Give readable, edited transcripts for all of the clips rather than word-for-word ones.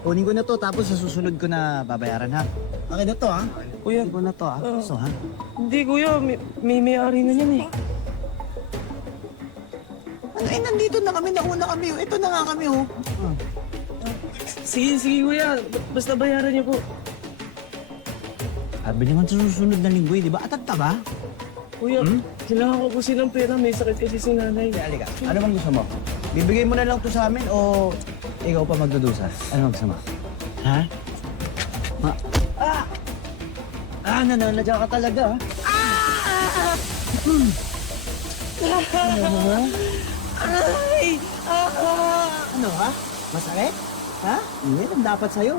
Kunin ko na to, tapos sa susunod ko na babayaran, ha? Okay na to, ha? Kuya, Kunin ko na to, ha? So, ha? hindi kuya, may-ari na yan eh. Ano, nandito na kami, nauna kami, oh. Ito na nga kami, oh. Sige, kuya. Basta bayaran niyo po. Sabi naman sa susunod na linggo, di ba? Atag ka ba? Kuya, kailangan ko po silang pera. May sakit kasi si nanay. Halika, ano bang gusto mo? Bibigay mo na lang to sa amin o ikaw pa magdudusa? Ano bang gusto mo? Ha? Nananadya ka talaga, ha? Ano, ha? Masakit? Ha? Hindi, ang dapat sa'yo.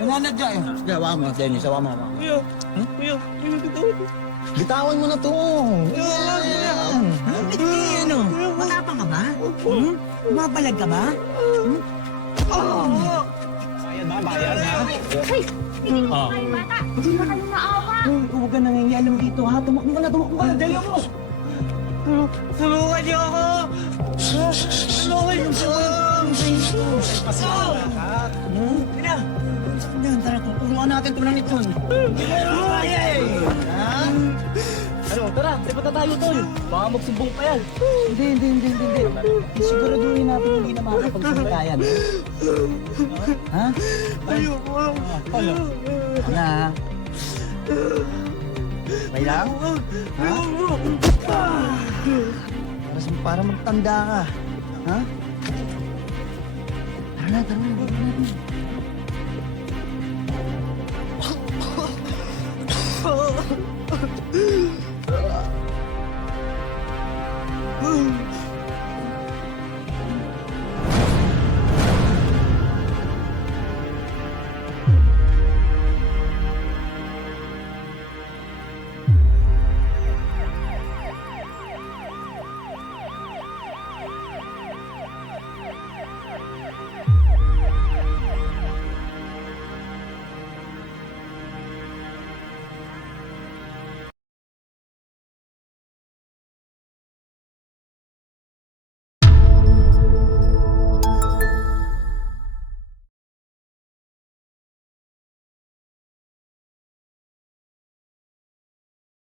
Nananadya eh. Gawa mo, Dennis, gawa mo. Kuya, bitawan mo. Bitawan mo na to. Yan. Ano? Matapang ka ba? Mapalag ka ba? Bayad, ha? Hindi ko kayo bata. Hindi na kayo naawa. Huwag ka nangingialam dito, ha? Tumakbo ka na, dali mo! Tulungan niyo ako! Tulungan niyo ako! Pina! Yan, tara, tuturuan natin ito ng ipon. Ha? Ano, tara, lipat na tayo, tol. Baka magsumbong pa yan. Hindi. Siguraduhin natin hindi na makakapagsabayan. Ha? Ayoko. Na. Okay lang? Ha? Para magtanda ka. Ha? Tara na.